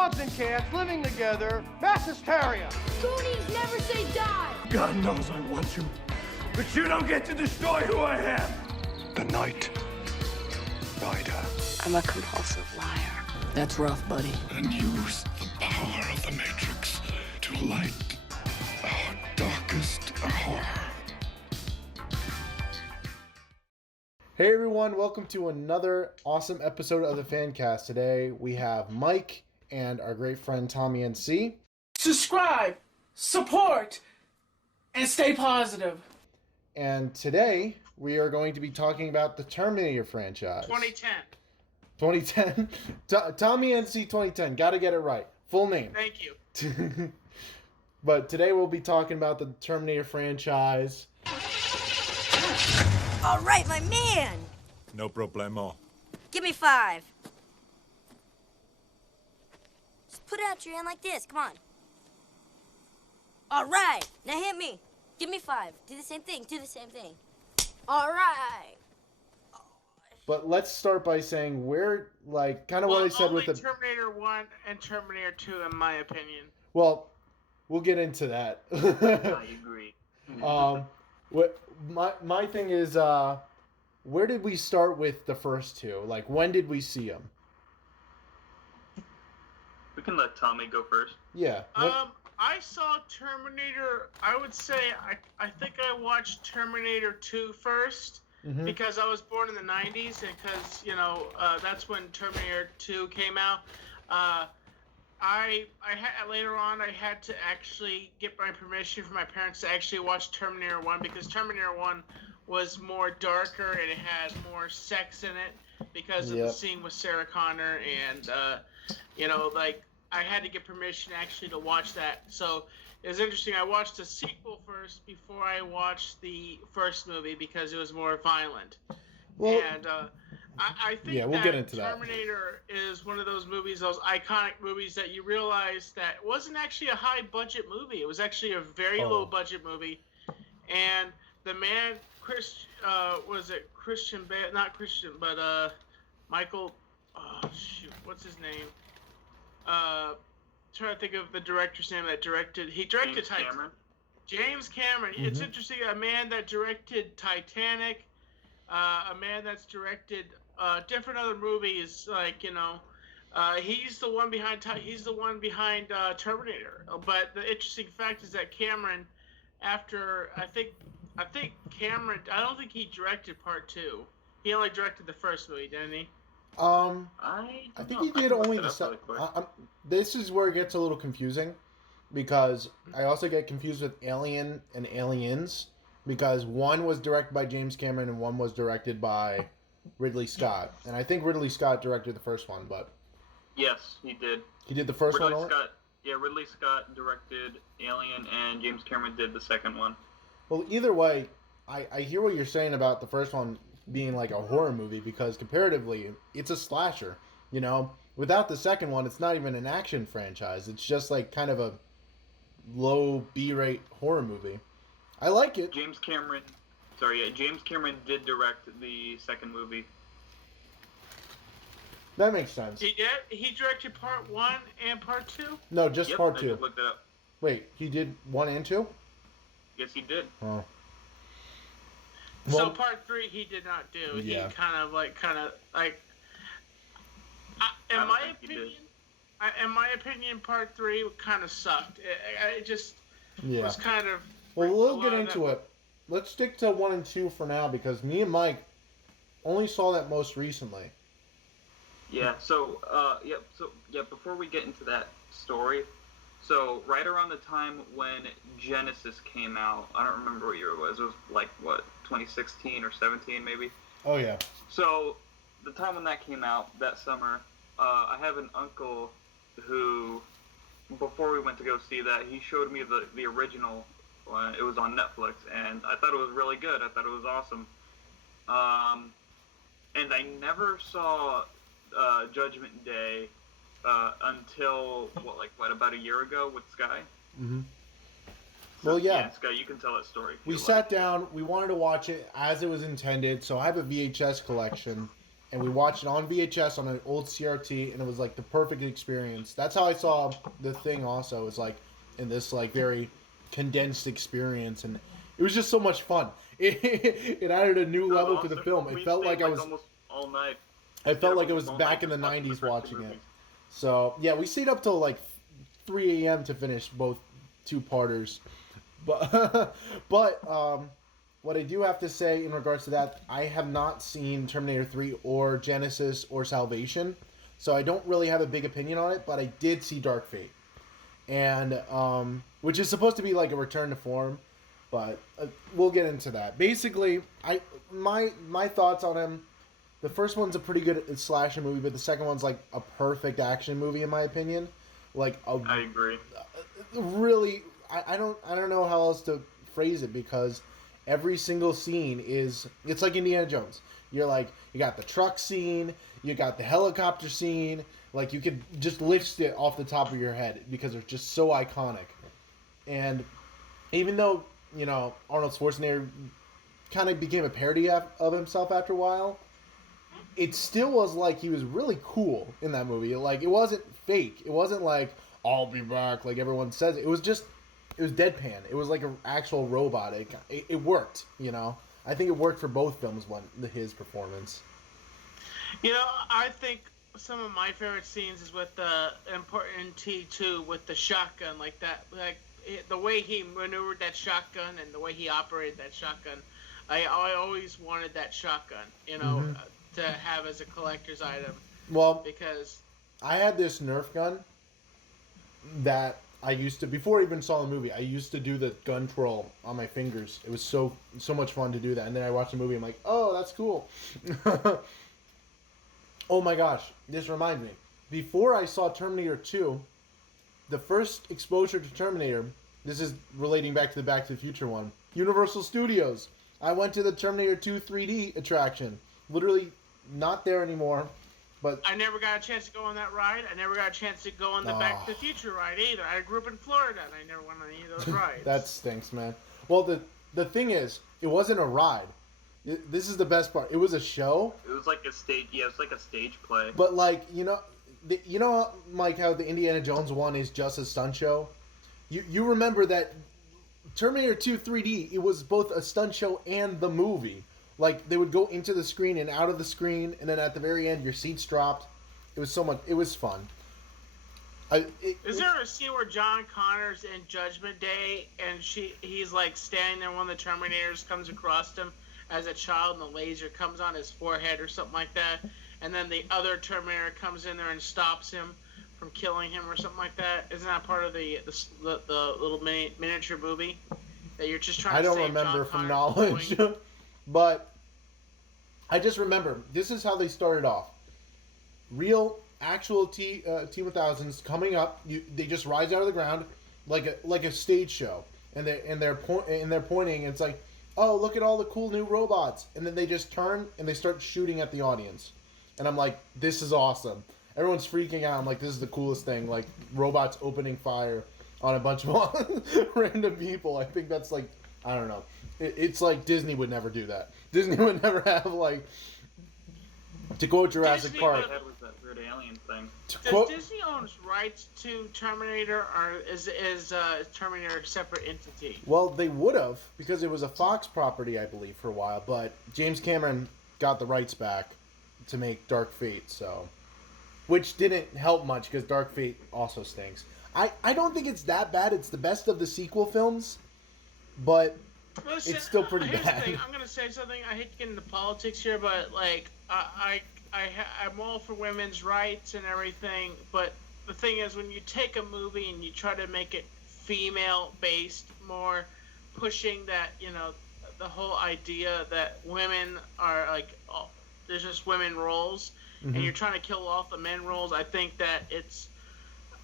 dogs and cats living together, mass hysteria. Goonies never say die. God knows I want you, but you don't get to destroy who I am. The Night Rider. I'm a compulsive liar. That's rough, buddy. And use the power of the Matrix to light our darkest horror. Hey everyone, welcome to another awesome episode of the FanCast. Today we have Mike and our great friend TommyNC. Subscribe, support, and stay positive. And today we are going to be talking about the Terminator franchise. 2010. 2010? TommyNC2010. Gotta get it right. Full name. Thank you. But today we'll be talking about the Terminator franchise. All right, my man. No problemo. Give me 5. Just put out your hand like this. Come on. All right. Now hit me. Give me 5. Do the same thing. Do the same thing. All right. But let's start by saying where, like, kind of what I said with the Terminator 1 and Terminator 2, in my opinion. Well, we'll get into that. I agree. What my thing is, where did we start with the first two? Like, when did we see them? We can let Tommy go first. Yeah. I saw Terminator. I would say I think I watched Terminator 2 first. Mm-hmm. Because I was born in the 90s, and because, that's when Terminator 2 came out. Later on, I had to actually get my permission from my parents to actually watch Terminator 1, because Terminator 1 was more darker, and it had more sex in it, because of the scene with Sarah Connor, and, I had to get permission actually to watch that. So it was interesting. I watched the sequel first before I watched the first movie because it was more violent. Well, and I think we'll get into Terminator is one of those movies, those iconic movies that you realize that it wasn't actually a high-budget movie. It was actually a very low-budget movie. And the man, Christian Bale? Not Christian, but Michael, what's his name? Trying to think of the director's name that directed. He directed James Cameron. Mm-hmm. It's interesting. A man that directed Titanic, a man that's directed different other movies. He's the one behind. Terminator. But the interesting fact is that Cameron, after I think Cameron. I don't think he directed part 2. He only directed the first movie, didn't he? I think he did only the this is where it gets a little confusing, because I also get confused with Alien and Aliens, because one was directed by James Cameron and one was directed by Ridley Scott, and I think Ridley Scott directed the first one, but yes, he did. He did the first one. Ridley Scott directed Alien, and James Cameron did the second one. Well, either way, I hear what you're saying about the first one being like a horror movie, because comparatively it's a slasher, without the second one it's not even an action franchise, it's just like kind of a low B-rate horror movie. I like it. James Cameron did direct the second movie. That makes sense. He directed part 1 and part 2? No, just part 2. I just looked it up. Wait, he did 1 and 2? Yes, he did. Oh. So part 3 he did not do. Yeah. He kind of in my opinion, part 3 kind of sucked. It just was kind of. Well, we'll get into it. Let's stick to 1 and 2 for now, because me and Mike only saw that most recently. Yeah. So before we get into that story, so right around the time when Genesis came out, I don't remember what year it was. It was 2016 or 17 maybe. Oh yeah. So the time when that came out, that summer, I have an uncle who, before we went to go see that, he showed me the original. It was on Netflix, and I thought it was really good. I thought it was awesome. And I never saw Judgment Day until about a year ago with Sky. Mm-hmm. Well, yeah. Sky, you can tell that story. We sat down. We wanted to watch it as it was intended. So I have a VHS collection, and we watched it on VHS on an old CRT, and it was like the perfect experience. That's how I saw The Thing. Also, is like in this like very condensed experience, and it was just so much fun. It added a new level to the film. It felt like I was almost all night. I felt like I was back in the 90s watching it. So, yeah, we stayed up till like 3 a.m. to finish both two-parters. But what I do have to say in regards to that, I have not seen Terminator 3 or Genesis or Salvation, so I don't really have a big opinion on it, but I did see Dark Fate. And, which is supposed to be like a return to form, but we'll get into that. Basically, my thoughts on him, the first one's a pretty good slasher movie, but the second one's like a perfect action movie in my opinion. I agree. Really, I don't know how else to phrase it, because every single scene it's like Indiana Jones. You got the truck scene, you got the helicopter scene, like you could just list it off the top of your head because they're just so iconic. And even though, Arnold Schwarzenegger kind of became a parody of himself after a while, it still was like he was really cool in that movie. Like, it wasn't fake. It wasn't like, I'll be back, like everyone says. It was deadpan. It was like an actual robot. It worked, I think it worked for both films, his performance. I think some of my favorite scenes is with the important T2 with the shotgun, like that, like the way he maneuvered that shotgun and the way he operated that shotgun. I always wanted that shotgun, to have as a collector's item. Well, because I had this Nerf gun that I used to, before I even saw the movie, I used to do the gun twirl on my fingers. It was so much fun to do that. And then I watched the movie, I'm like, oh, that's cool. Oh my gosh, this reminds me. Before I saw Terminator 2, the first exposure to Terminator, this is relating back to the Back to the Future one, Universal Studios. I went to the Terminator 2 3D attraction. Literally not there anymore, but I never got a chance to go on that ride. I never got a chance to go on the Back to the Future ride either. I grew up in Florida and I never went on any of those rides. That stinks, man. Well, the thing is, it wasn't a ride. This is the best part. It was a show. It was like a stage. Yeah, it's like a stage play. But like Mike, how the Indiana Jones one is just a stunt show. You remember that Terminator 2 3D? It was both a stunt show and the movie. Like, they would go into the screen and out of the screen, and then at the very end, your seats dropped. It was so much. It was fun. Is there a scene where John Connor's in Judgment Day, and he's like standing there when the Terminators comes across him as a child, and the laser comes on his forehead or something like that, and then the other Terminator comes in there and stops him from killing him or something like that? Isn't that part of the little miniature movie that you're just trying to save John Connor? I don't remember from knowledge, but I just remember this is how they started off. Real, actual T-1000s coming up. They just rise out of the ground like a stage show, and they're pointing. And it's like, oh, look at all the cool new robots, and then they just turn and they start shooting at the audience, and I'm like, this is awesome. Everyone's freaking out. I'm like, this is the coolest thing. Like, robots opening fire on a bunch of random people. I think that's like, I don't know. It's like Disney would never do that. Disney would never have, like, to quote Jurassic Park. That was that weird alien thing. Does Disney own rights to Terminator, or is Terminator a separate entity? Well, they would have, because it was a Fox property, I believe, for a while. But James Cameron got the rights back to make Dark Fate, so, which didn't help much because Dark Fate also stinks. I don't think it's that bad. It's the best of the sequel films, but listen, it's still pretty here's bad. The thing. I'm gonna say something. I hate to get into politics here, but like I'm all for women's rights and everything. But the thing is, when you take a movie and you try to make it female based, more pushing that, the whole idea that women are like, there's just women roles, and you're trying to kill off the men roles. I think that it's,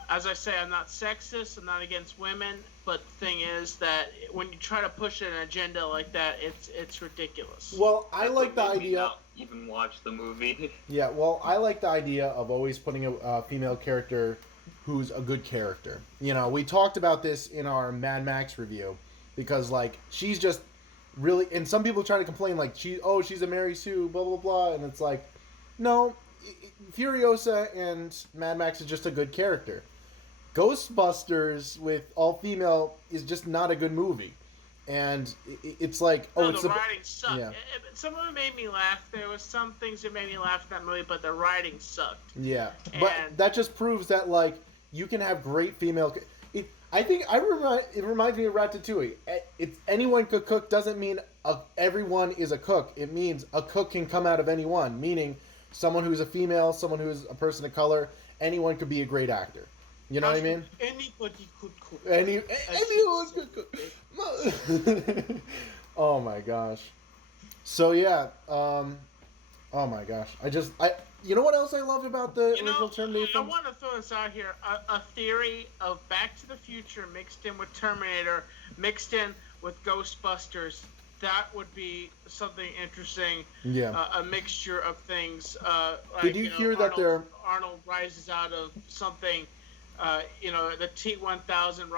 as I say, I'm not sexist, I'm not against women, but the thing is that when you try to push an agenda like that, it's ridiculous. Well, I like the idea. Not even watch the movie. Yeah, well, I like the idea of always putting a female character who's a good character. We talked about this in our Mad Max review, because like she's just really, and some people try to complain like she's a Mary Sue, blah blah blah, and it's like, No, Furiosa and Mad Max is just a good character. Ghostbusters with all female is just not a good movie. And it's like, no, oh, it's the writing sucked. Yeah. Some of it made me laugh. There was some things that made me laugh in that movie, but the writing sucked. Yeah, but that just proves that, like, you can have great female. It reminds me of Ratatouille. If anyone could cook doesn't mean everyone is a cook. It means a cook can come out of anyone, meaning someone who's a female, someone who's a person of color, anyone could be a great actor. You know what I mean? Anybody could cook. Anyone could cook. Oh my gosh. So yeah, oh my gosh. You know what else I loved about the original Terminator I films? want to throw this out here. A theory of Back to the Future mixed in with Terminator, mixed in with Ghostbusters. That would be something interesting. Yeah. A mixture of things. Did you hear that Arnold rises out of something. The T-1000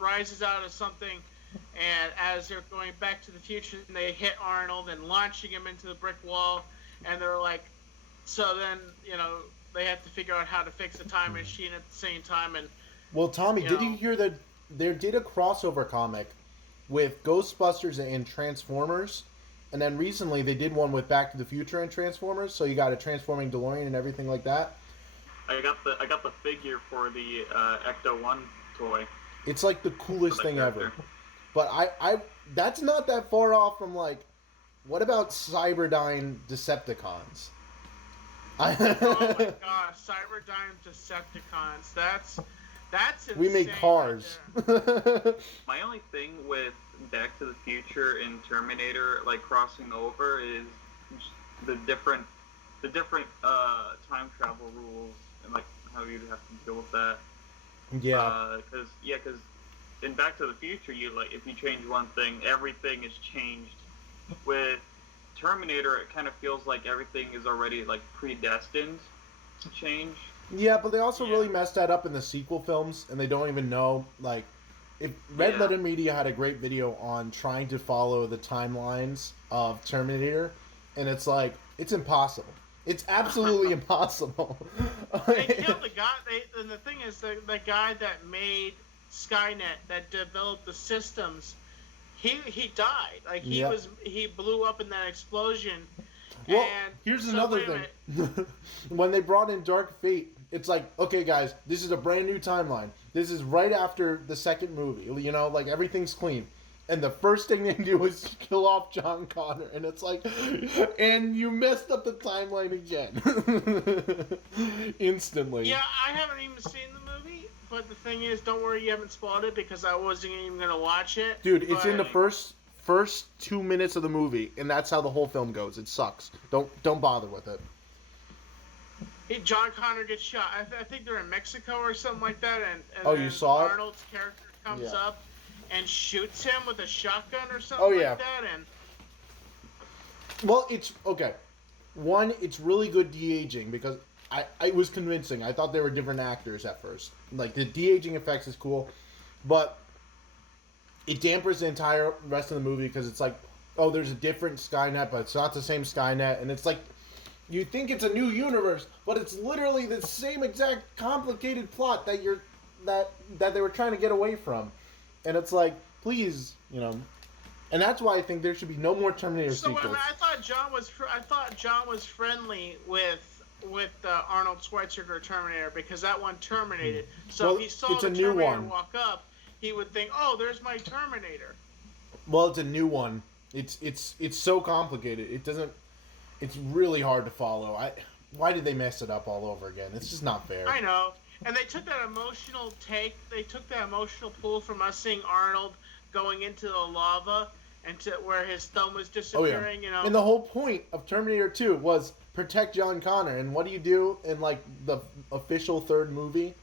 rises out of something, and as they're going back to the future, they hit Arnold and launching him into the brick wall, and they're like, so then they have to figure out how to fix the time machine at the same time. And well, Tommy, did you hear that they did a crossover comic with Ghostbusters and Transformers, and then recently they did one with Back to the Future and Transformers, so you got a transforming DeLorean and everything like that. I got the figure for the Ecto-1 toy. It's like the coolest thing ever. But I that's not that far off from, like, what about Cyberdyne Decepticons? Oh my gosh, Cyberdyne Decepticons. That's insane. We made cars. Right. My only thing with Back to the Future and Terminator, like, crossing over is the different time travel rules and, like, how you'd have to deal with that. Yeah. Because in Back to the Future, if you change one thing, everything is changed. With Terminator, it kind of feels like everything is already, like, predestined to change. Yeah, but they also really messed that up in the sequel films, and they don't even know, like, if Red Letter Media had a great video on trying to follow the timelines of Terminator, and it's like, it's impossible. It's absolutely impossible. They killed the guy. And the thing is, the guy that made Skynet, that developed the systems, he died. Like, he blew up in that explosion. Well, and here's another thing. When they brought in Dark Fate, it's like, okay, guys, this is a brand new timeline. This is right after the second movie. Like, everything's clean. And the first thing they do is kill off John Connor. And it's like, and you messed up the timeline again. Instantly. Yeah, I haven't even seen the movie. But the thing is, don't worry, you haven't spoiled it, because I wasn't even going to watch it. Dude, it's in the first 2 minutes of the movie, and that's how the whole film goes. It sucks. Don't bother with it. John Connor gets shot. I think they're in Mexico or something like that, and then you saw Arnold's character comes up and shoots him with a shotgun or something like that. And well, it's okay. One, it's really good de-aging because I was convincing. I thought they were different actors at first. Like, the de-aging effects is cool, but it dampers the entire rest of the movie because it's like, oh, there's a different Skynet, but it's not the same Skynet, and it's like, you think it's a new universe, but it's literally the same exact complicated plot that they were trying to get away from, and it's like, please, and that's why I think there should be no more Terminator sequels. So I thought John was friendly with Arnold Schwarzenegger Terminator, because that one terminated. So if he saw the Terminator walk up, he would think, oh, there's my Terminator. Well, it's a new one. It's so complicated. It's really hard to follow. Why did they mess it up all over again? It's just not fair. I know. And they took that emotional pull from us seeing Arnold going into the lava and to where his thumb was disappearing, And the whole point of Terminator 2 was protect John Connor. And what do you do in, like, the official third movie?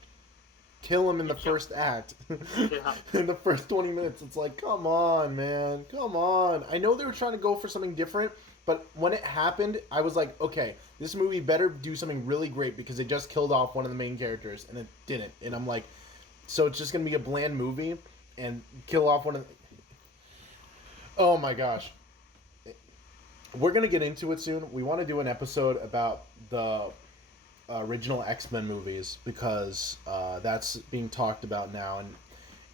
Kill him in the first act. In the first 20 minutes. It's like, come on, man. Come on. I know they were trying to go for something different, but when it happened, I was like, okay, this movie better do something really great because they just killed off one of the main characters, and it didn't. And I'm like, so it's just going to be a bland movie and kill off one of the... Oh my gosh. we're going to get into it soon. We want to do an episode about the original X-Men movies because that's being talked about now.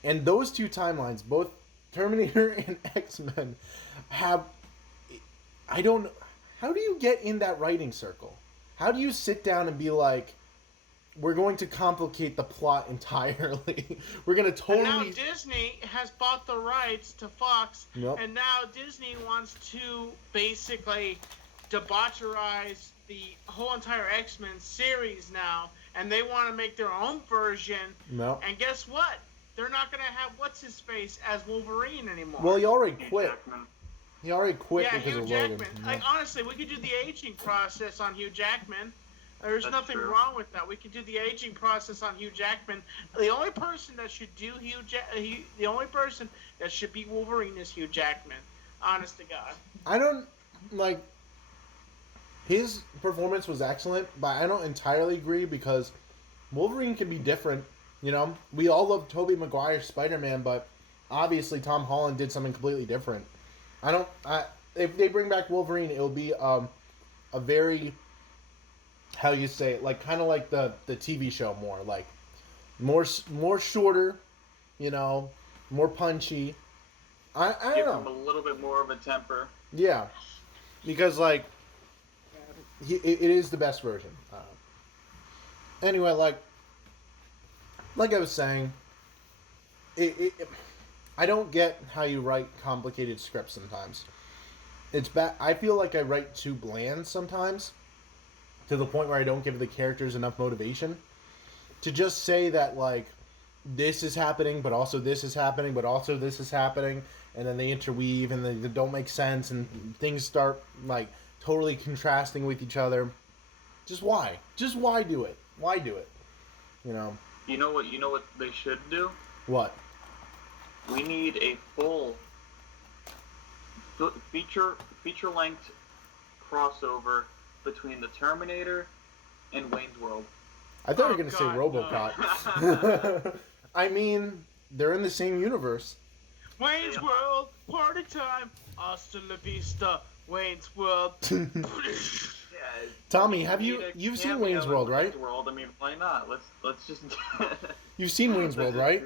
And those two timelines, both Terminator and X-Men, have... I don't... How do you get in that writing circle? How do you sit down and be like, we're going to complicate the plot entirely. We're going to totally... And now Disney has bought the rights to Fox, Yep. and now Disney wants to basically debaucherize the whole entire X-Men series now, and they want to make their own version. No. And guess what? They're not going to have what's-his-face as Wolverine anymore. Well, he already quit. Jackman. He already quit Yeah, because Hugh of Jackman. Logan. Like, honestly, we could do the aging process on Hugh Jackman. There's That's nothing true. wrong with that. We could do the aging process on Hugh Jackman. The only person that should do the only person that should be Wolverine is Hugh Jackman. Honest to God. I don't, like... His performance was excellent, but I don't entirely agree because Wolverine can be different, you know? We all love Tobey Maguire's Spider-Man, but obviously Tom Holland did something completely different. If they bring back Wolverine, it'll be a very... How you say it, like kind of like the TV show more, like more shorter, you know, more punchy. I don't Give know. him a little bit more of a temper. Yeah, because like it is the best version. Anyway, like I was saying, I don't get how you write complicated scripts sometimes. It's bad. I feel like I write too bland sometimes. To the point where I don't give the characters enough motivation. To just say that, like, this is happening, but also this is happening, but also this is happening, and then they interweave, and they don't make sense, and things start, like, totally contrasting with each other. Just why? Just why do it? Why do it? You know? You know what they should do? What? We need a full feature-length crossover between the Terminator and Wayne's World. I thought you were going to say RoboCop. No. I mean, they're in the same universe. Wayne's World, party time. Hasta la vista, Wayne's World. Tommy, you've seen Wayne's World, right? World. I mean, why not? Let's just. You've seen Wayne's World, right?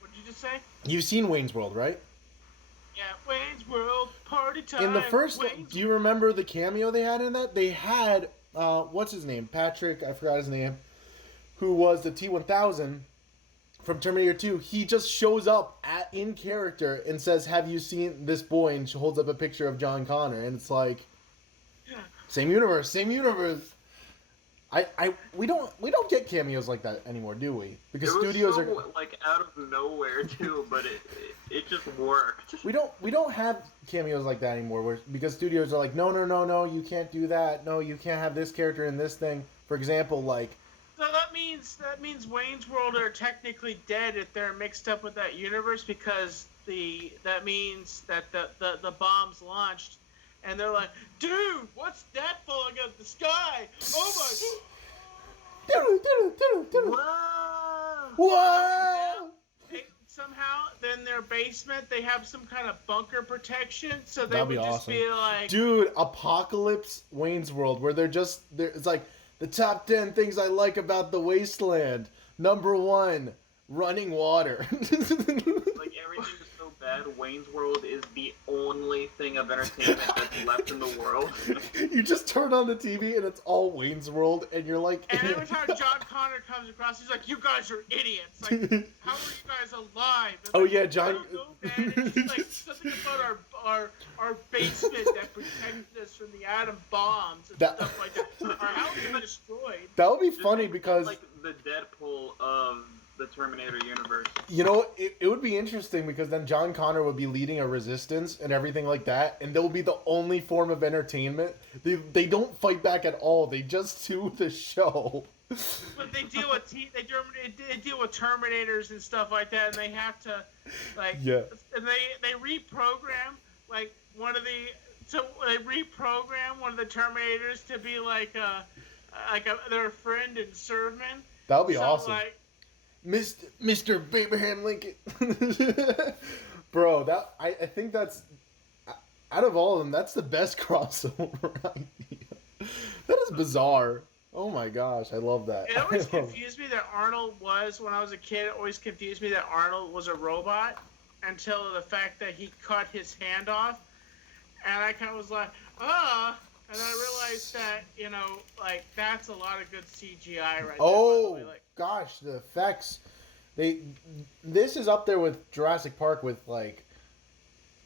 What did you just say? You've seen Wayne's World, right? Yeah, Wayne's World, party time. In the first, do you remember the cameo they had in that? They had, what's his name? Patrick, I forgot his name, who was the T-1000 from Terminator 2. He just shows up in character and says, "Have you seen this boy?" And she holds up a picture of John Connor. And it's like, same universe, same universe. We don't get cameos like that anymore, do we? Because studios are like out of nowhere too, but it just worked. We don't have cameos like that anymore. Because studios are like, no, you can't do that. No, you can't have this character in this thing. For example, like. So that means Wayne's World are technically dead if they're mixed up with that universe because that means that the bomb's launched. And they're like, dude, what's that falling out of the sky? Oh my... Whoa! Somehow, in their basement, they have some kind of bunker protection, so they That'd would be just awesome. be like... Dude, Apocalypse Wayne's World, where it's like, the top 10 things I like about the wasteland. Number 1, running water. Like, everything is so bad, Wayne's World is the only thing of entertainment that's left in the world. You just turn on the TV and it's all Wayne's World, and you're like... And every time John Connor comes across, he's like, you guys are idiots. Like, how are you guys alive? And Oh, like, yeah, John... I don't know, man. It's just like something about our basement that protected us from the atom bombs and stuff like that. Our house is destroyed. That would be Just funny think because... like the Deadpool of the Terminator universe. You know, it would be interesting because then John Connor would be leading a resistance and everything like that, and they'll be the only form of entertainment. They don't fight back at all. They just do the show. But they deal with they deal with Terminators and stuff like that, and they have to like Yeah. And they reprogram like they reprogram one of the Terminators to be like their friend and servant. That would be So, awesome. like, Mr. Abraham Lincoln. Bro, I think that's... out of all of them, that's the best crossover idea. That is bizarre. Oh my gosh, I love that. It always confused me that Arnold was, when I was a kid, it always confused me that Arnold was a robot until the fact that he cut his hand off. And I kind of was like, and I realized that, you know, like, that's a lot of good CGI right there. Oh, Like, gosh, the effects. This is up there with Jurassic Park with, like,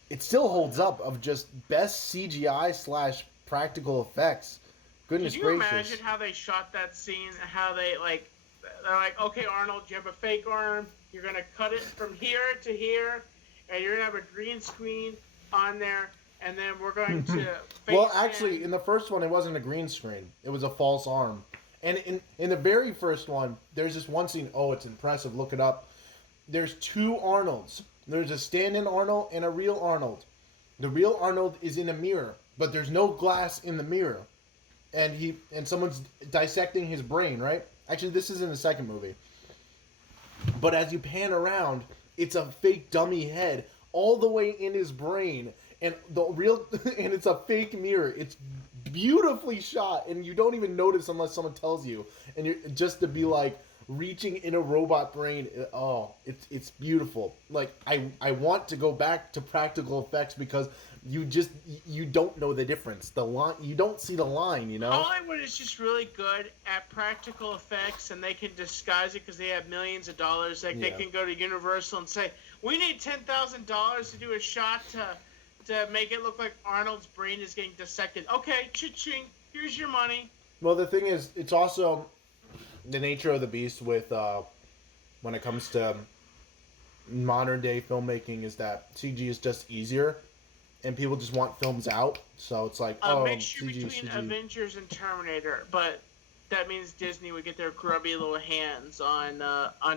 it still holds up of just best CGI / practical effects. Goodness gracious. Can you gracious. imagine how they shot that scene? How they, like, they're like, okay, Arnold, you have a fake arm. You're going to cut it from here to here. And you're going to have a green screen on there. And then we're going to Well, actually, in the first one, it wasn't a green screen. It was a false arm. And in the very first one, there's this one scene. Oh, it's impressive. Look it up. There's two Arnolds. There's a stand-in Arnold and a real Arnold. The real Arnold is in a mirror, but there's no glass in the mirror. And someone's dissecting his brain, right? Actually, this is in the second movie. But as you pan around, it's a fake dummy head all the way in his brain. And and it's a fake mirror. It's beautifully shot, and you don't even notice unless someone tells you. And you're just to be like reaching in a robot brain. Oh, it's beautiful. Like I want to go back to practical effects because you don't know the difference. The line, you don't see the line. You know. Hollywood is just really good at practical effects, and they can disguise it because they have millions of dollars. Like they can go to Universal and say, "We need $10,000 to do a shot to make it look like Arnold's brain is getting dissected." Okay, cha-ching, here's your money. Well, the thing is, it's also the nature of the beast with when it comes to modern day filmmaking is that CG is just easier, and people just want films out. So it's like, mixture CG, between CG. Avengers and Terminator, but that means Disney would get their grubby little hands on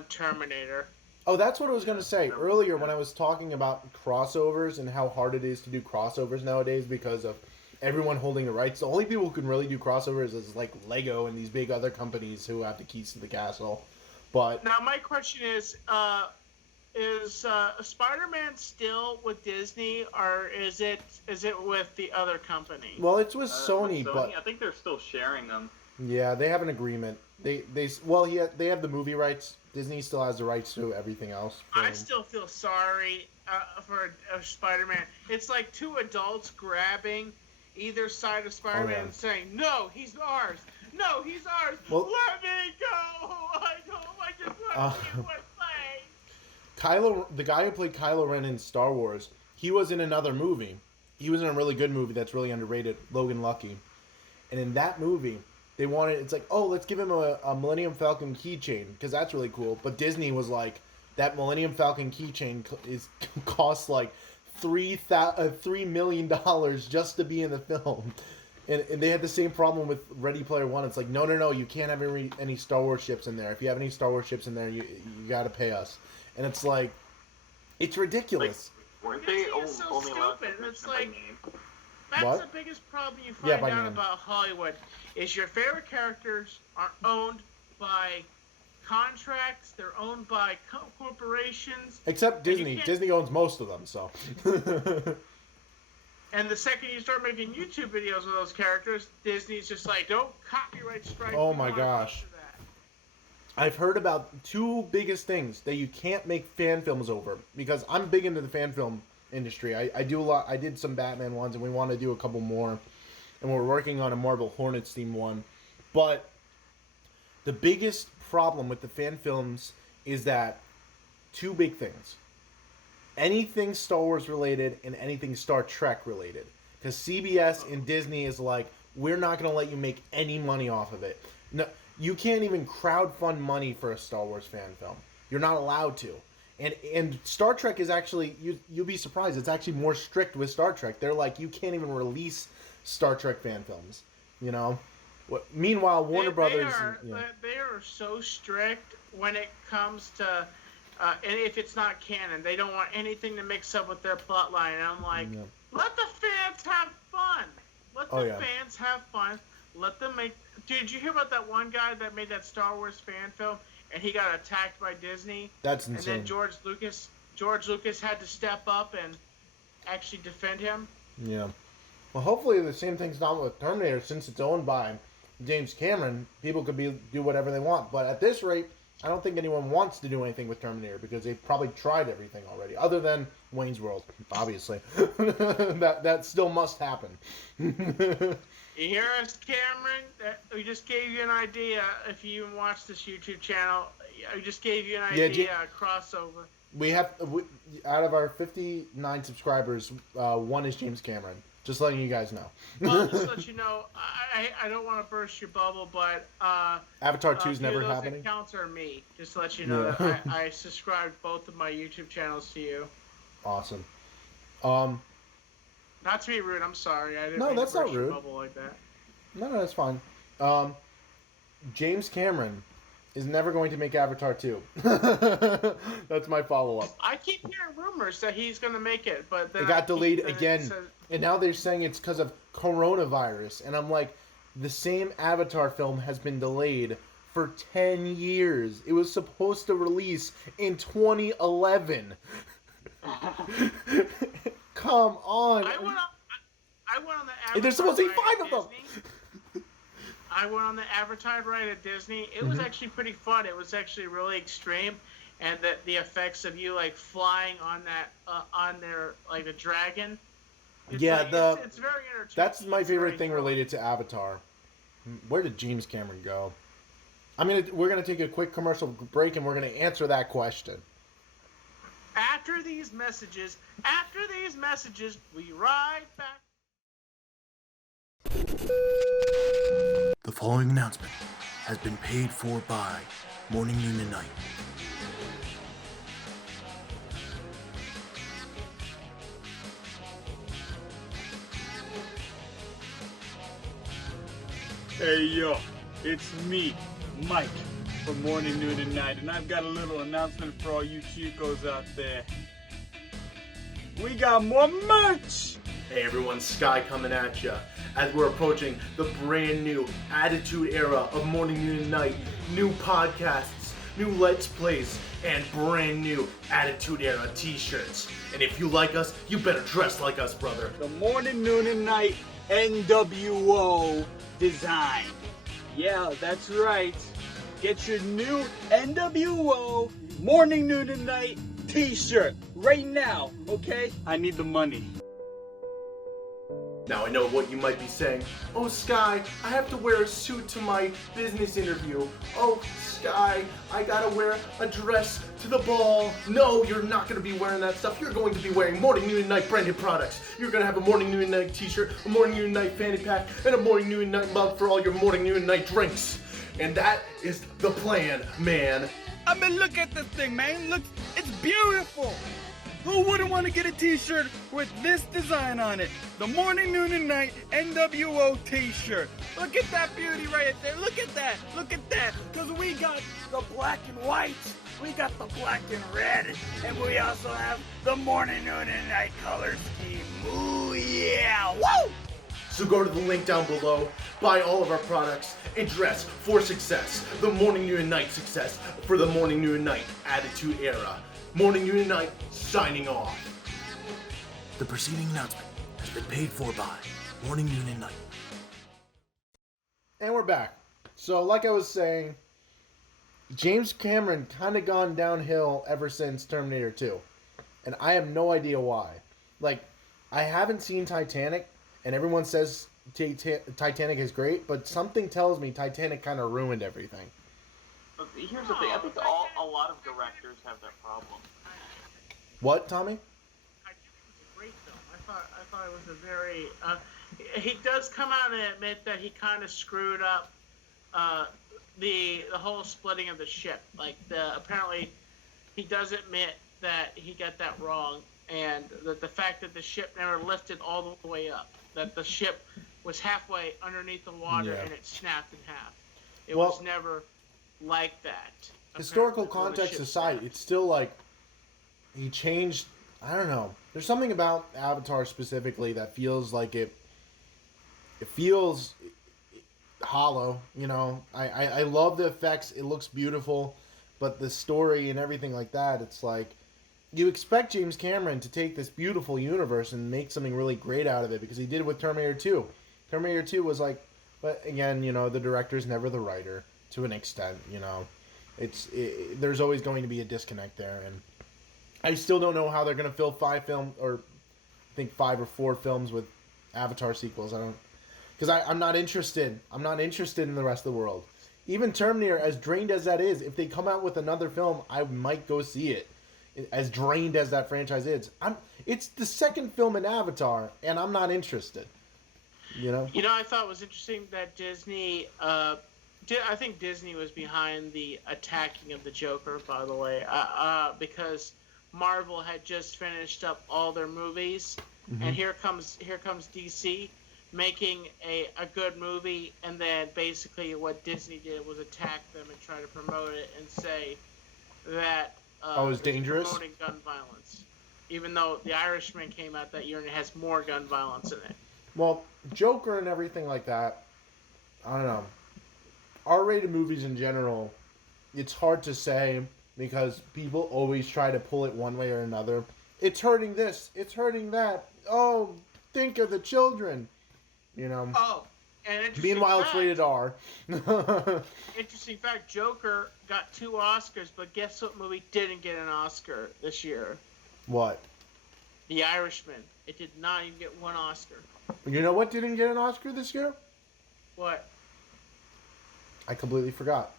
Terminator. Oh, that's what I was going to say earlier when I was talking about crossovers and how hard it is to do crossovers nowadays because of everyone holding the rights. The only people who can really do crossovers is like Lego and these big other companies who have the keys to the castle. But now my question is Spider-Man still with Disney or is it with the other company? Well, it's with Sony, but I think they're still sharing them. Yeah, they have an agreement. They have the movie rights. Disney still has the rights to everything else. I still feel sorry for Spider-Man. It's like two adults grabbing either side of Spider-Man and saying, "No, he's ours. No, he's ours. Well, let me go. I just want to see what play." The guy who played Kylo Ren in Star Wars, he was in another movie. He was in a really good movie that's really underrated, Logan Lucky. And in that movie, it's like, oh, let's give him a Millennium Falcon keychain because that's really cool. But Disney was like, that Millennium Falcon keychain costs like $3 million just to be in the film. And they had the same problem with Ready Player One. It's like, no, you can't have any Star Wars ships in there. If you have any Star Wars ships in there, you got to pay us. And it's like, it's ridiculous. Weren't they it's so stupid. It's like, that's what? the biggest problem you find out about Hollywood is your favorite characters are owned by contracts. They're owned by corporations. Except Disney. Disney owns most of them, so. And the second you start making YouTube videos with those characters, Disney's just like, don't copyright strike. Oh my gosh. I've heard about two biggest things that you can't make fan films over because I'm big into the fan film industry. I do a lot. I did some Batman ones, and we want to do a couple more, and we're working on a Marvel Hornets theme one. But the biggest problem with the fan films is that two big things: anything Star Wars related and anything Star Trek related. Because CBS and Disney is like, we're not going to let you make any money off of it. No, you can't even crowdfund money for a Star Wars fan film. You're not allowed to. And Star Trek is actually, you'll be surprised, it's actually more strict with Star Trek. They're like, you can't even release Star Trek fan films, you know? Meanwhile, Warner Brothers... They are so strict when it comes to... and if it's not canon, they don't want anything to mix up with their plot line. And I'm like, let the fans have fun. Let the fans have fun. Let them make... Dude, did you hear about that one guy that made that Star Wars fan film and he got attacked by Disney? That's insane. And then George Lucas had to step up and actually defend him. Yeah. Well, hopefully the same thing's done with Terminator, since it's owned by James Cameron. People could do whatever they want, but at this rate, I don't think anyone wants to do anything with Terminator because they've probably tried everything already, other than Wayne's World, obviously. that still must happen. You hear us, Cameron? We just gave you an idea. If you even watch this YouTube channel, we just gave you an idea. A crossover. Out of our 59 subscribers, one is James Cameron. Just letting you guys know. Well, just to let you know, I don't want to burst your bubble, but Avatar 2 is never those happening. Accounts are me. Just to let you know that I subscribed both of my YouTube channels to you. Awesome. Not to be rude, I'm sorry. I didn't No, mean that's to burst not rude. your bubble like that. No, that's fine. James Cameron is never going to make Avatar 2. That's my follow-up. I keep hearing rumors that he's going to make it, but then it got delayed again. And now they're saying it's because of coronavirus. And I'm like, the same Avatar film has been delayed for 10 years. It was supposed to release in 2011. Come on. I went on the Avatar There's supposed to be ride 5 at of them. Disney. I went on the Avatar ride at Disney. It was actually pretty fun. It was actually really extreme, and the effects of you like flying on that on their like the dragon. It's very entertaining. That's my favorite thing related to Avatar. Where did James Cameron go? We're gonna take a quick commercial break, and we're gonna answer that question. After these messages, we ride back. The following announcement has been paid for by Morning, Noon, and Night. Hey yo, it's me, Mike, from Morning, Noon, and Night, and I've got a little announcement for all you chicos out there. We got more merch! Hey everyone, Sky coming at ya as we're approaching the brand new Attitude Era of Morning, Noon, and Night. New podcasts, new Let's Plays, and brand new Attitude Era t-shirts. And if you like us, you better dress like us, brother. The Morning, Noon, and Night NWO design. Yeah, that's right. Get your new NWO Morning, Noon, and Night t-shirt right now, okay? I need the money. Now I know what you might be saying. Oh Sky, I have to wear a suit to my business interview. Oh Sky, I gotta wear a dress to the ball. No, you're not gonna be wearing that stuff. You're going to be wearing Morning, Noon, and Night branded products. You're gonna have a Morning, Noon, and Night t-shirt, a Morning, Noon, and Night fanny pack, and a Morning, Noon, and Night mug for all your Morning, Noon, and Night drinks. And that is the plan, man. I mean, look at this thing, man. Look, it's beautiful. Who wouldn't want to get a t-shirt with this design on it? The Morning, Noon, and Night NWO t-shirt. Look at that beauty right there. Look at that. Look at that. Because we got the black and white. We got the black and red. And we also have the Morning, Noon, and Night color scheme. Ooh, yeah. Woo! So go to the link down below, buy all of our products, and dress for success. The Morning, Noon, and Night success for the Morning, Noon, and Night Attitude Era. Morning, Noon, and Night, signing off. The preceding announcement has been paid for by Morning, Noon, and Night. And we're back. So, like I was saying, James Cameron kind of gone downhill ever since Terminator 2. And I have no idea why. Like, I haven't seen Titanic, and everyone says Titanic is great, but something tells me Titanic kind of ruined everything. Here's the thing. I think a lot of directors have that problem. What, Tommy? I think it was a great film. I thought it was a very. He does come out and admit that he kind of screwed up the whole splitting of the ship. Like apparently, he does admit that he got that wrong, and that the fact that the ship never lifted all the way up, that the ship was halfway underneath the water and it snapped in half. It was never like that. Historical context aside, it's still like he changed. I don't know. There's something about Avatar specifically that feels like it feels hollow. You know, I love the effects. It looks beautiful, but the story and everything like that, it's like you expect James Cameron to take this beautiful universe and make something really great out of it, because he did it with Terminator 2. Terminator 2 was like, but again, the director's never the writer to an extent, there's always going to be a disconnect there, and I still don't know how they're going to fill 5 or I think 5 or 4 films with Avatar sequels. Because I'm not interested. I'm not interested in the rest of the world. Even Terminator, as drained as that is, if they come out with another film, I might go see it. As drained as that franchise is, it's the second film in Avatar, and I'm not interested. I thought it was interesting that Disney. I think Disney was behind the attacking of the Joker, by the way, because Marvel had just finished up all their movies, and here comes DC making a good movie, and then basically what Disney did was attack them and try to promote it and say that it's dangerous, promoting gun violence, even though The Irishman came out that year and it has more gun violence in it. Well, Joker and everything like that, I don't know. R-rated movies in general, it's hard to say because people always try to pull it one way or another. It's hurting this, it's hurting that. Oh, think of the children. Oh, and meanwhile, it's rated R. Interesting fact, Joker got 2 Oscars, but guess what movie didn't get an Oscar this year? What? The Irishman. It did not even get 1 Oscar. You know what didn't get an Oscar this year? What? I completely forgot.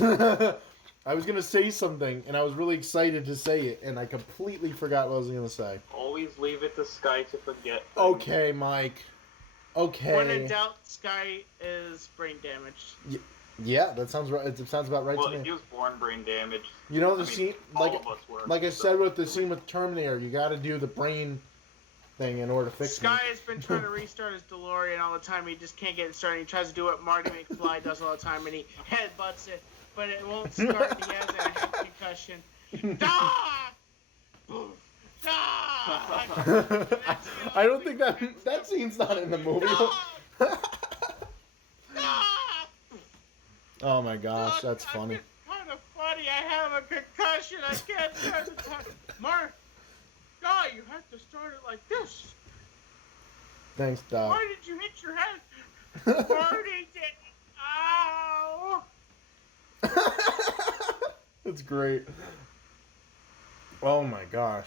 I was going to say something, and I was really excited to say it, and I completely forgot what I was going to say. Always leave it to Sky to forget. Okay, Mike. Okay. When in doubt, Sky is brain damaged. Yeah, that sounds right. It sounds about right to me. Well, he was born brain damaged. Scene, all of us were. like I said with the scene with Terminator, you got to do the brain thing in order to fix it. Sky has been trying to restart his DeLorean all the time. He just can't get it started. He tries to do what Marty McFly does all the time, and he headbutts it, but it won't start. And he has a head concussion. Ah! Boom. I don't think that scene's not in the movie. Oh my gosh, that's funny. It's kind of funny. I have a concussion. I can't turn the time. Mark, Guy, you have to start it like this. Thanks, Doc. Why did you hit your head? Marty did. Ow! That's great. Oh my gosh.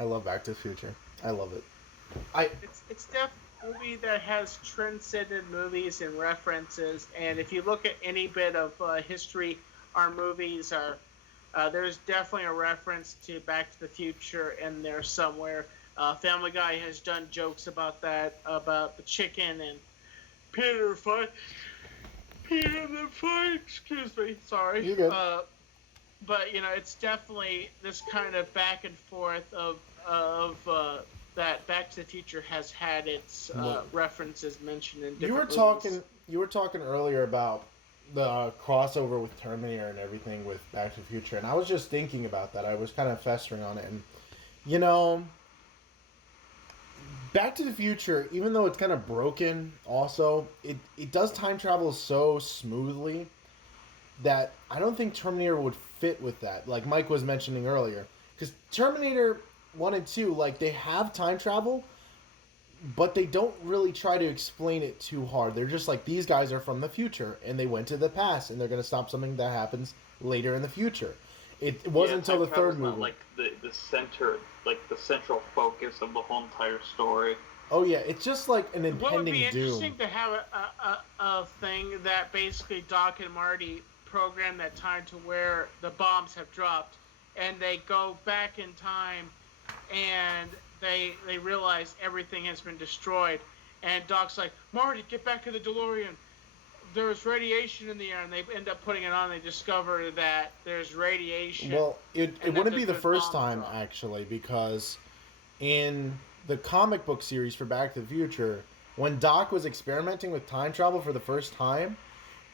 I love Back to the Future. I love it. It's definitely a movie that has transcended movies and references, and if you look at any bit of history, our movies are there's definitely a reference to Back to the Future in there somewhere. Family Guy has done jokes about that, about the chicken and Peter the Fight. Excuse me, sorry. You're good. But it's definitely this kind of back and forth of that Back to the Future has had its references mentioned in different movies. You were talking earlier about the crossover with Terminator and everything with Back to the Future, and I was just thinking about that. I was kind of festering on it, and Back to the Future, even though it's kind of broken, also it does time travel so smoothly that I don't think Terminator would fit with that. Like Mike was mentioning earlier, because Terminator 1 and 2, like, they have time travel, but they don't really try to explain it too hard. They're just like, these guys are from the future, and they went to the past, and they're going to stop something that happens later in the future. It wasn't until the third movie. Not like the center, like the central focus of the whole entire story. Oh yeah, it's just like an impending doom. What would be interesting to have a thing that basically Doc and Marty program that time to where the bombs have dropped, and they go back in time, and they realize everything has been destroyed, and Doc's like, Marty, get back to the DeLorean. There's radiation in the air, and they end up putting it on. They discover that there's radiation. Well, it wouldn't be the first time, actually, because in the comic book series for Back to the Future, when Doc was experimenting with time travel for the first time,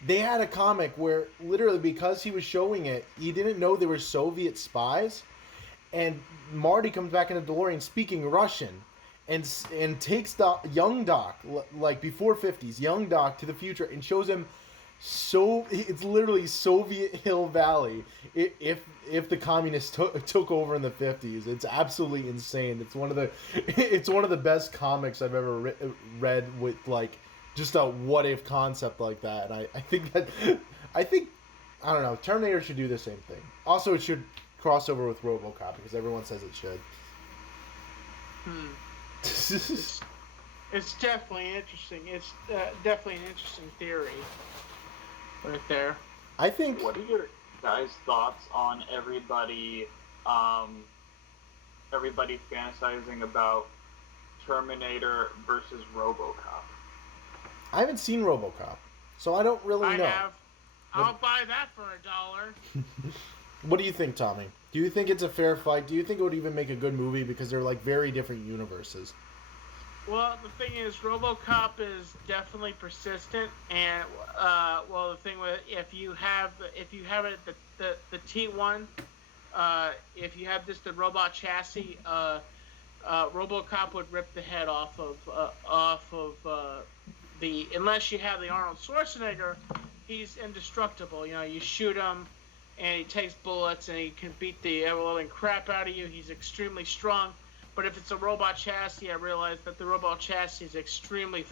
they had a comic where literally, because he was showing it, he didn't know they were Soviet spies, and Marty comes back in the DeLorean speaking Russian, and takes young Doc, like before 50s, young Doc to the future, and shows him it's literally Soviet Hill Valley if the communists took over in the 50s. It's absolutely insane. It's one of the best comics I've ever read with like just a what if concept like that. And I think I don't know, Terminator should do the same thing. Also, it should cross over with RoboCop because everyone says it should. It's definitely interesting. It's definitely an interesting theory right there. I think. What are your guys' thoughts on everybody fantasizing about Terminator versus RoboCop? I haven't seen RoboCop, so I don't really know. I have. I'll buy that for $1. What do you think, Tommy? Do you think it's a fair fight? Do you think it would even make a good movie because they're like very different universes? Well, the thing is, RoboCop is definitely persistent, and the thing with if you have it the T1, if you have just the robot chassis, RoboCop would rip the head off of the unless you have the Arnold Schwarzenegger, he's indestructible. You know, you shoot him, and he takes bullets, and he can beat the ever-loving crap out of you. He's extremely strong. But if it's a robot chassis, I realize that the robot chassis is extremely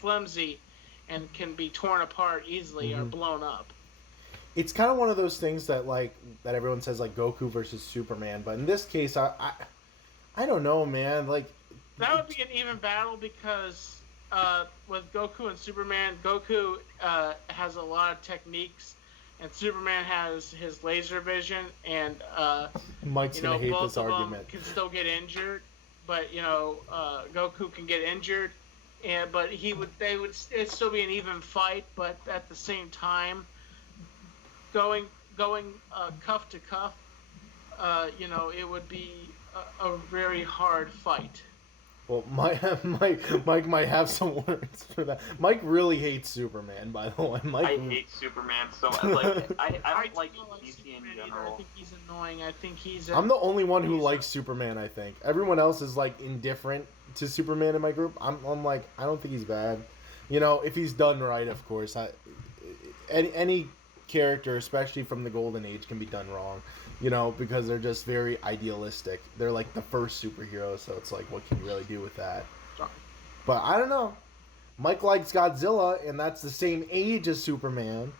flimsy, and can be torn apart easily or blown up. It's kind of one of those things that everyone says like Goku versus Superman, but in this case, I don't know, man. Like that would be an even battle because with Goku and Superman, Goku has a lot of techniques. And Superman has his laser vision, and Mike's gonna hate both this of argument. them can still get injured, but Goku can get injured, but it'd still be an even fight. But at the same time, going cuff to cuff, it would be a very hard fight. Well, Mike might have some words for that. Mike really hates Superman, by the way. I hate Superman so much. Like, I don't like DC in general. I think he's annoying. I think he's... I'm the only one who likes Superman, I think. Everyone else is, like, indifferent to Superman in my group. I'm like, I don't think he's bad. You know, if he's done right, of course. Any character, especially from the Golden Age, can be done wrong. You know, because they're just very idealistic. They're like the first superheroes, so it's like, what can you really do with that? But I don't know. Mike likes Godzilla, and that's the same age as Superman.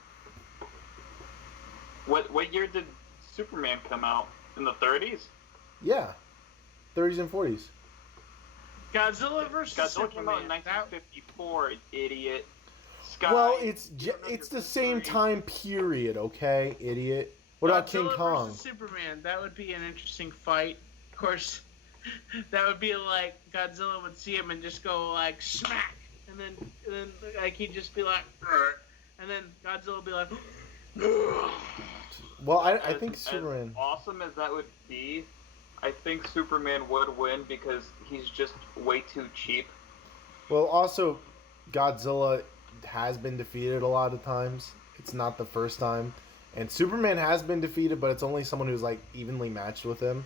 What year did Superman come out? In the 30s? Yeah. 30s and 40s. Godzilla versus Godzilla Superman. came out in 1954, idiot. Sky. Well, it's the same time period, okay, idiot? What about King Kong? Versus Superman. That would be an interesting fight. Of course, that would be like Godzilla would see him and just go like smack, and then like he'd just be like, and then Godzilla would be like. Well, I think Superman. As awesome as that would be, I think Superman would win because he's just way too cheap. Well, also, Godzilla has been defeated a lot of times. It's not the first time. And Superman has been defeated, but it's only someone who's, like, evenly matched with him.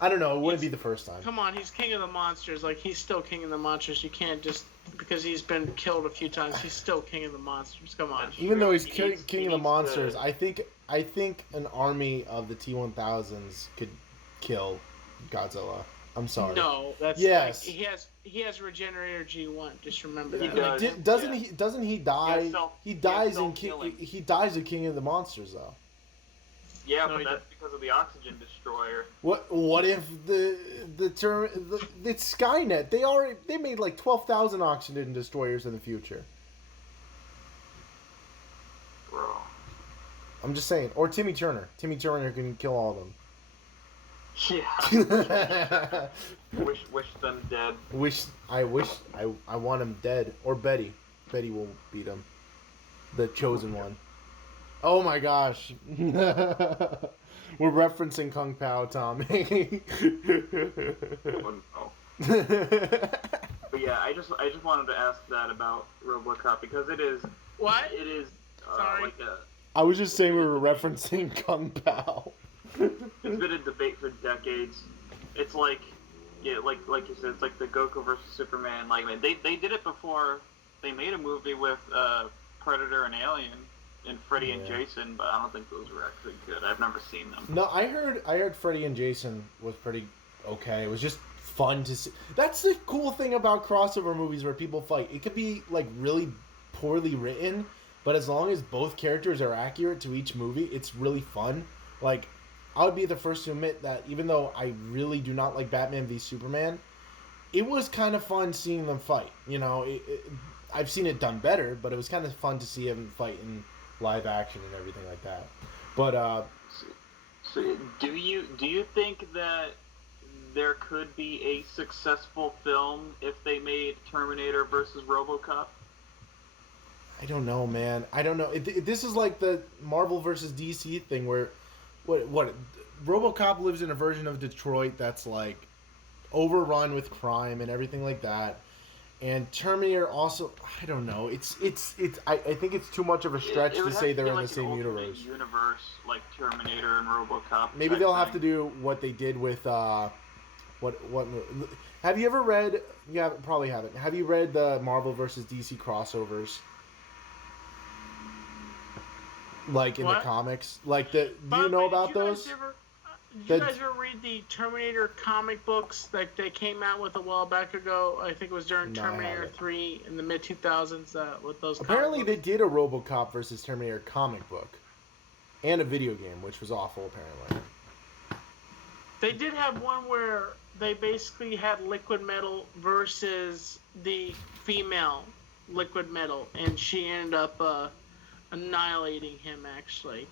I don't know. It wouldn't be the first time. Come on, he's king of the monsters. Like, he's still king of the monsters. You can't just... Because he's been killed a few times, he's still king of the monsters. Come on. Even though he's king of the monsters, I think an army of the T-1000s could kill Godzilla. I'm sorry. No, that's... Yes. Like, he has Regenerator G1. Just remember He that. does. Doesn't he die? He dies in King of the Monsters, though. Yeah, but that's because of the oxygen destroyer. What if it's Skynet? They made like 12,000 oxygen destroyers in the future. Bro. I'm just saying. Or Timmy Turner. Timmy Turner can kill all of them. Yeah. wish them dead. I want him dead. Or Betty. Betty will beat him. The chosen one. Oh my gosh. We're referencing Kung Pao, Tommy. Oh, no. But yeah, I just wanted to ask that about RoboCop because it is... What? It is Sorry. like a... I was just saying we were referencing Kung Pao. It's been a debate for decades. It's like, yeah, like you said, it's like the Goku versus Superman. Like, they did it before. They made a movie with Predator and Alien and Freddy and Jason, but I don't think those were actually good. I've never seen them. No, I heard Freddy and Jason was pretty okay. It was just fun to see. That's the cool thing about crossover movies where people fight. It could be like really poorly written, but as long as both characters are accurate to each movie, it's really fun. Like, I would be the first to admit that even though I really do not like Batman v Superman, it was kind of fun seeing them fight. You know, I've seen it done better, but it was kind of fun to see them fight in live action and everything like that. But so do you think that there could be a successful film if they made Terminator versus RoboCop? I don't know, man. I don't know. This is like the Marvel versus DC thing where what RoboCop lives in a version of Detroit that's like overrun with crime and everything like that. And Terminator also, I don't know. I think it's too much of a stretch to say they're in the same universe. Universe like Terminator and RoboCop. Maybe they'll have to do what they did with what have you ever read? Yeah, probably haven't. Have you read the Marvel versus DC crossovers? Like in the comics, like do you know about those? Did you guys ever read the Terminator comic books that they came out with a while back ago? I think it was during Terminator 3 in the mid-2000s with those Apparently they did a RoboCop versus Terminator comic book. And a video game, which was awful, apparently. They did have one where they basically had Liquid Metal versus the female Liquid Metal, and she ended up annihilating him, actually.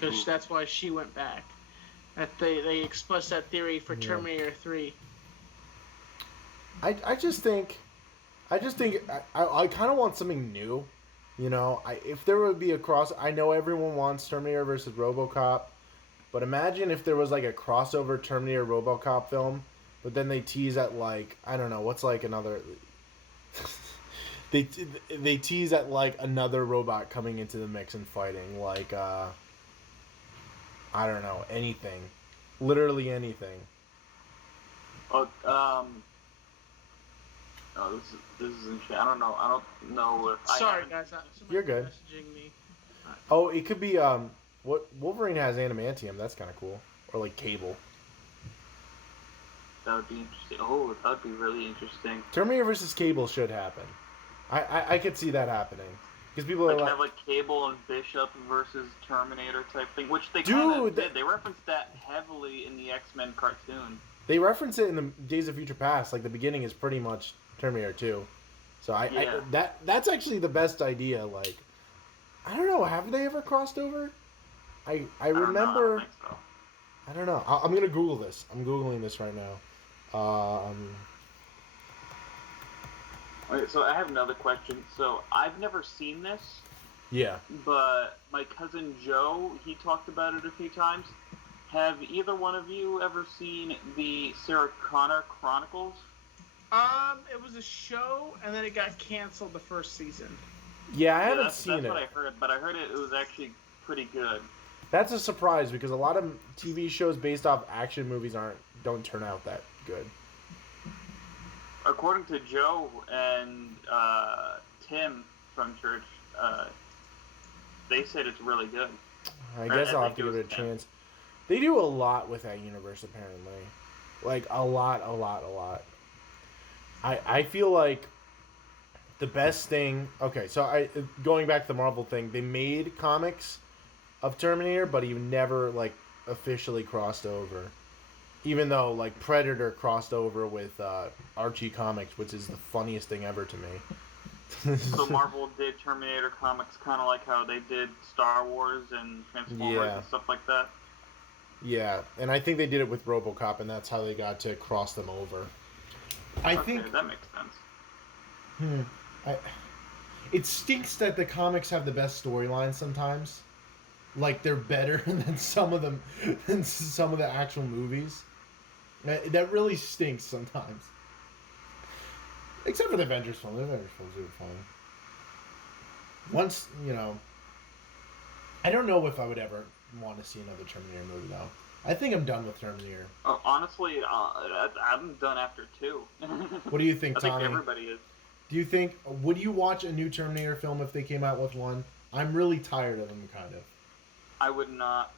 Because that's why she went back. That they expressed that theory for Terminator 3. I just think I kind of want something new, you know. If there would be a cross, I know everyone wants Terminator versus RoboCop, but imagine if there was like a crossover Terminator RoboCop film, but then they tease at like, I don't know, what's like another. they tease at like another robot coming into the mix and fighting, like I don't know, anything. Literally anything. Oh, this is interesting. I don't know if Sorry, guys. You're good. Messaging me. Oh, it could be what Wolverine has adamantium. That's kind of cool. Or like Cable. That would be interesting. Oh, that would be really interesting. Terminator versus Cable should happen. I could see that happening. Because people are like, have like Cable and Bishop versus Terminator type thing, which they kind of did. They referenced that heavily in the X-Men cartoon. They reference it in the Days of Future Past. Like the beginning is pretty much Terminator 2. So that's actually the best idea. Like, I don't know. Have they ever crossed over? I remember. I don't know. I'm gonna Google this. I'm Googling this right now. Okay, so I have another question. So I've never seen this. Yeah. But my cousin Joe, he talked about it a few times. Have either one of you ever seen the Sarah Connor Chronicles? It was a show, and then it got canceled the first season. Yeah, I haven't seen it. That's what I heard, but I heard it was actually pretty good. That's a surprise because a lot of TV shows based off action movies don't turn out that good. According to Joe and Tim from church, they said it's really good. I guess I'll have to give it a chance. They do a lot with that universe, apparently. Like, a lot. I feel like the best thing... Okay, so going back to the Marvel thing, they made comics of Terminator, but he never, like, officially crossed over. Even though, like, Predator crossed over with Archie Comics, which is the funniest thing ever to me. So Marvel did Terminator comics kind of like how they did Star Wars and Transformers and stuff like that? Yeah, and I think they did it with RoboCop, and that's how they got to cross them over. I think that makes sense. It stinks that the comics have the best storylines sometimes. Like, they're better than some of the actual movies. That really stinks sometimes. Except for the Avengers film. The Avengers films are fine. Once, you know... I don't know if I would ever want to see another Terminator movie, though. I think I'm done with Terminator. Honestly, I'm done after 2. What do you think, Tommy? I think everybody is. Do you think, would you watch a new Terminator film if they came out with one? I'm really tired of them, kind of. I would not.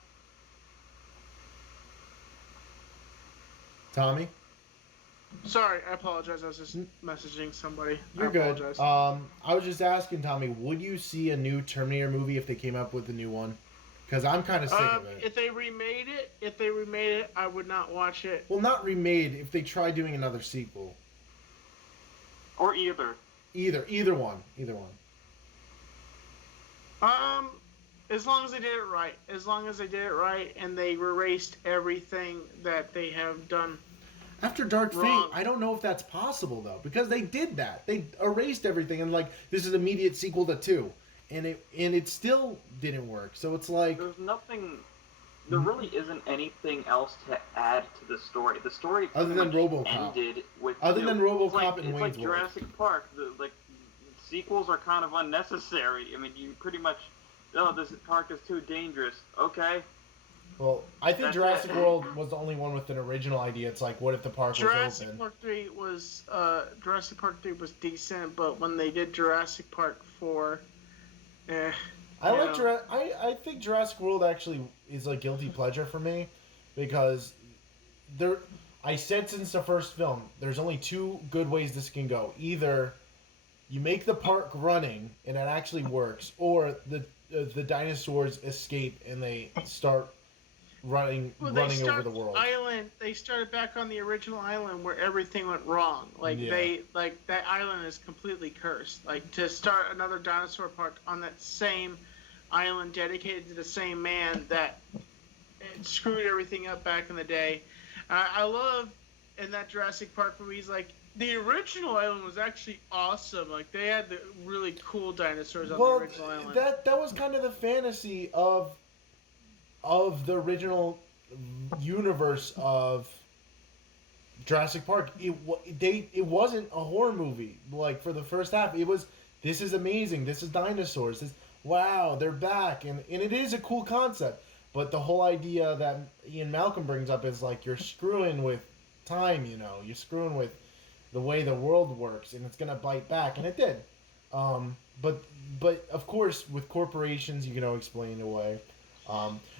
Tommy? Sorry, I apologize. I was just messaging somebody. You're good. I was just asking, Tommy, would you see a new Terminator movie if they came up with a new one? Because I'm kind of sick of it. If they remade it, I would not watch it. Well, not remade. If they try doing another sequel. Or either. Either one. As long as they did it right. As long as they did it right and they erased everything that they have done. After Dark wrong. Fate, I don't know if that's possible though, because they did that. They erased everything and like this is an immediate sequel to 2, and it still didn't work. So it's like there's nothing. There really isn't anything else to add to the story. The story other than RoboCop ended with than RoboCop and Wayne's World. It's like Jurassic Park. The sequels are kind of unnecessary. I mean, you pretty much. Oh, this park is too dangerous. Okay. Well, I think Jurassic World was the only one with an original idea. It's like, what if the park was open? Jurassic Park 3 was decent, but when they did Jurassic Park 4, I think Jurassic World actually is a guilty pleasure for me, because I said since the first film, there's only 2 good ways this can go. Either you make the park running and it actually works, or the dinosaurs escape and they start running over the world. They started back on the original island where everything went wrong. That island is completely cursed. Like, to start another dinosaur park on that same island dedicated to the same man that screwed everything up back in the day. I love in that Jurassic Park movie, he's like, the original island was actually awesome. Like, they had the really cool dinosaurs on the original island. That was kind of the fantasy of the original universe of Jurassic Park. It wasn't a horror movie. Like, for the first half, it was, this is amazing. This is dinosaurs. Wow, they're back. And it is a cool concept. But the whole idea that Ian Malcolm brings up is like, you're screwing with time, you know. You're screwing with the way the world works, and it's going to bite back. And it did. But of course, with corporations, you can explain it away.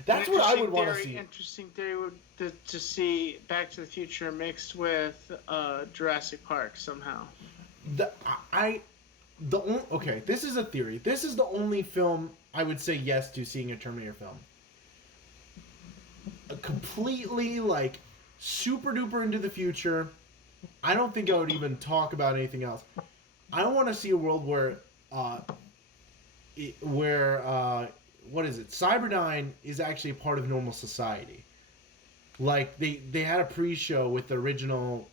That's what I would want to see. Interesting theory would to see Back to the Future mixed with Jurassic Park somehow. Okay, this is a theory. This is the only film I would say yes to seeing a Terminator film. A completely, like, super duper into the future. I don't think I would even talk about anything else. I don't want to see a world where what is it? Cyberdyne is actually a part of normal society. Like, they had a pre-show with the original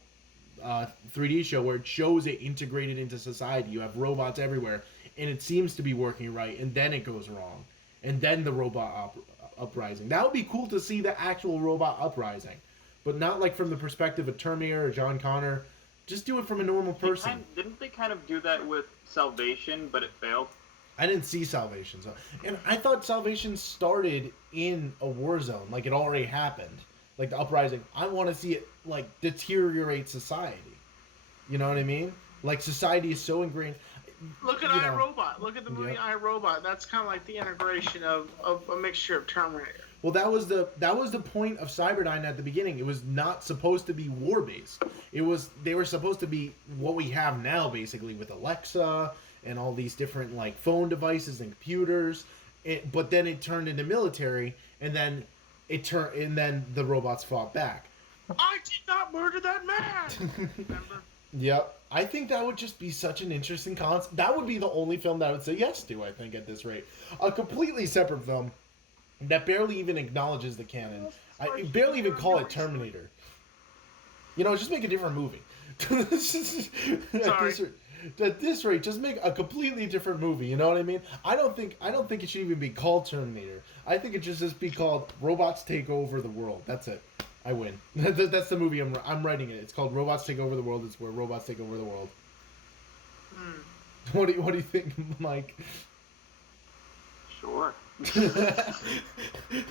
3D show where it shows it integrated into society. You have robots everywhere, and it seems to be working right, and then it goes wrong. And then the robot uprising. That would be cool to see the actual robot uprising. But not like from the perspective of Terminator or John Connor. Just do it from a normal person. Didn't they kind of do that with Salvation, but it failed? I didn't see Salvation. And I thought Salvation started in a war zone. Like, it already happened. Like, the uprising. I want to see it, like, deteriorate society. You know what I mean? Like, society is so ingrained. Look at iRobot. Look at the movie iRobot. That's kind of like the integration of a mixture of Terminator. Well, that was the point of Cyberdyne at the beginning. It was not supposed to be war-based. They were supposed to be what we have now, basically, with Alexa and all these different, like, phone devices and computers. But then it turned into military, and then the robots fought back. I did not murder that man. Remember? Yep. I think that would just be such an interesting concept. That would be the only film that I would say yes to, I think, at this rate. A completely separate film that barely even acknowledges the canon. I barely even call it Terminator. Just make a different movie. At this rate, just make a completely different movie. You know what I mean? I don't think it should even be called Terminator. I think it should just be called Robots Take Over the World. That's it. I win. That's the movie I'm writing it. It's called Robots Take Over the World. It's where robots take over the world. What do you think, Mike? Sure.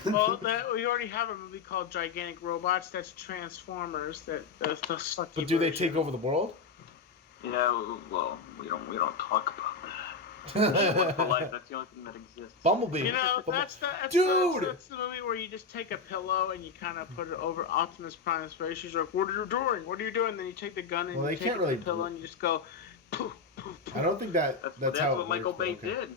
Well, we already have a movie called Gigantic Robots. That's Transformers. But do they take over the world? Yeah, well, we don't talk about that. For life, that's the only thing that exists. Bumblebee. You know, that's the movie where you just take a pillow and you kind of put it over Optimus Prime's face. She's like, "What are you doing? What are you doing?" Then you take the gun and you take the pillow and you just go, poof, poof, poof. I don't think that's how what Michael Bay did.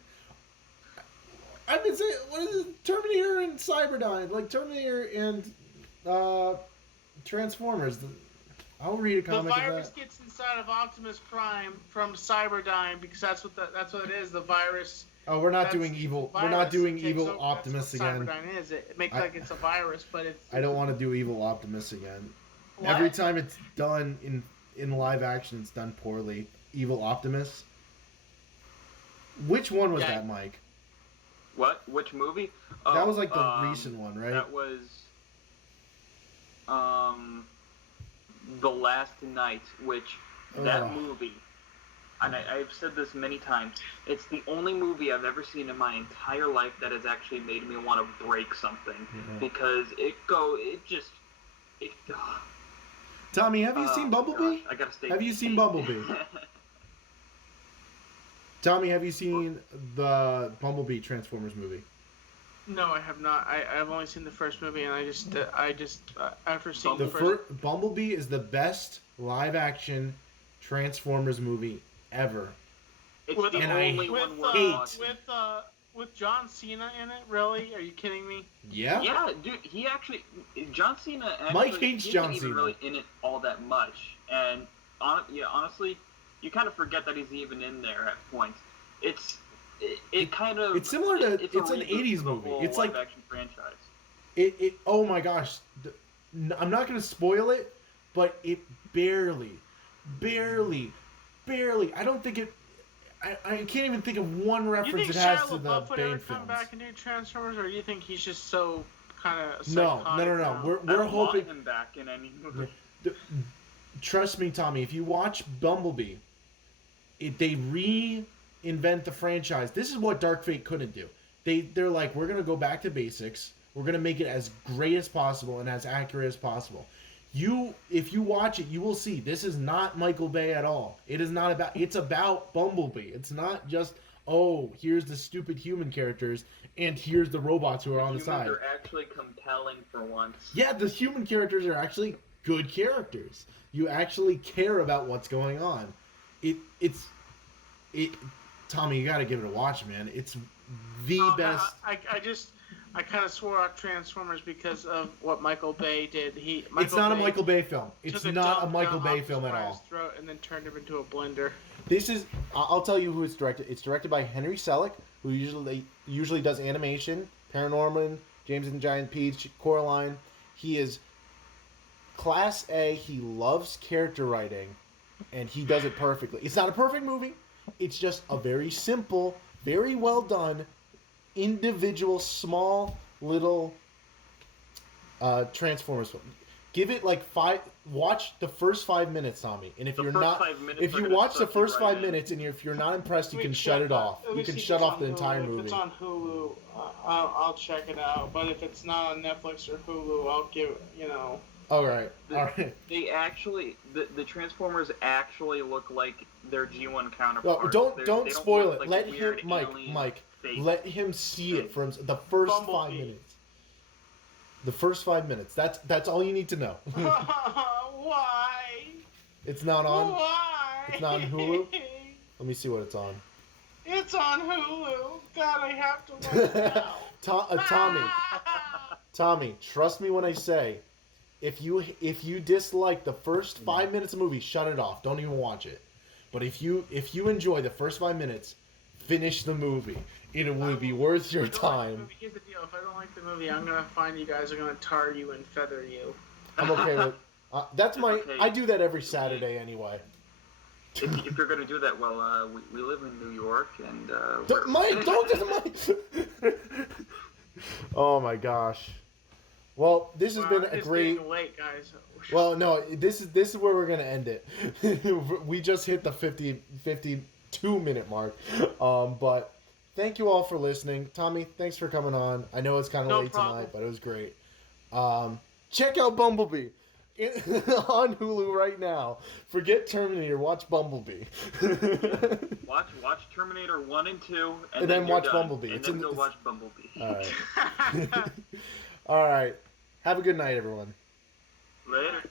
I've been saying, what is it? Terminator and Cyberdyne, like Terminator and Transformers. I'll read a comic The of that. virus gets inside of Optimus Prime from Cyberdyne because that's what it is. The virus. Oh, we're not doing evil. We're not doing evil Optimus again. Cyberdyne is. It makes like it's a virus, but it's. I don't want to do evil Optimus again. What? Every time it's done in live action, it's done poorly. Evil Optimus. Which one was that, Mike? What? Which movie? That was like the recent one, right? That was The Last Night, which that movie, and I've said this many times, it's the only movie I've ever seen in my entire life that has actually made me want to break something because Tommy, have you seen Bumblebee? Gosh, I gotta stay. Have you seen Bumblebee? Tommy, have you seen the Bumblebee Transformers movie? No, I have not. I've only seen the first movie, and I just after seeing the first... Bumblebee is the best live-action Transformers movie ever. It's the only one with John Cena in it. Really? Are you kidding me? Yeah. Yeah, dude. John Cena. Actually, Mike hates John Cena. Even really in it all that much, and honestly, you kind of forget that he's even in there at points. It's similar to it's an 80s movie. It's like action franchise. It oh my gosh, I'm not gonna spoil it, but it barely. I don't think it. I can't even think of one reference it has to the Bane films. Come back and do Transformers, or do you think he's just so kind of No. We're hoping him back in any movie. Trust me, Tommy. If you watch Bumblebee, they reinvent the franchise. This is what Dark Fate couldn't do. They're like, we're gonna go back to basics. We're gonna make it as great as possible and as accurate as possible. If you watch it, you will see this is not Michael Bay at all. It's about Bumblebee. It's not just, here's the stupid human characters and here's the robots who are on the side. They're actually compelling for once. Yeah, the human characters are actually good characters. You actually care about what's going on. Tommy, you gotta give it a watch, man. It's the best. I kind of swore out Transformers because of what Michael Bay did. It's not a Michael Bay film. It's not a Michael Bay film at all. Throat and then turned him into a blender. This is. I'll tell you who it's directed. It's directed by Henry Selick, who usually does animation. Paranorman, James and the Giant Peach, Coraline. He is Class A. He loves character writing, and he does it perfectly. It's not a perfect movie. It's just a very simple, very well done, individual, small, little Transformers film. Give it like watch the first 5 minutes, Tommy. And if you watch the first 5 minutes and if you're not impressed, you can shut it off. You can shut off the entire movie. If it's on Hulu, I'll check it out. But if it's not on Netflix or Hulu, I'll give All right. They actually, the Transformers actually look like their G1 counterparts. Well, don't spoil it. Like let him, Mike. Let him see it from the first Bumblebee. 5 minutes. The first 5 minutes. That's all you need to know. Why? It's not on. Why? It's not on Hulu. Let me see what it's on. It's on Hulu. God, I have to watch now. Tommy, trust me when I say, if you dislike the first 5 minutes of the movie, shut it off. Don't even watch it. But if you enjoy the first 5 minutes, finish the movie. It will be worth your time. Here's the deal. If I don't like the movie, I'm gonna find you guys are gonna tar you and feather you. I'm okay with. That's my. Okay. I do that every Saturday anyway. If you're gonna do that, well, we live in New York, and Mike, don't do the Mike. Oh my gosh. Well, this has been a great. Getting late, guys. Well, no, this is where we're gonna end it. We just hit the 52-minute mark. But thank you all for listening. Tommy, thanks for coming on. I know it's kind of late tonight, but it was great. Check out Bumblebee. on Hulu right now. Forget Terminator. Watch Bumblebee. Watch Terminator 1 and 2, and then watch done. Bumblebee. And then go watch Bumblebee. All right. All right. Have a good night, everyone. Later.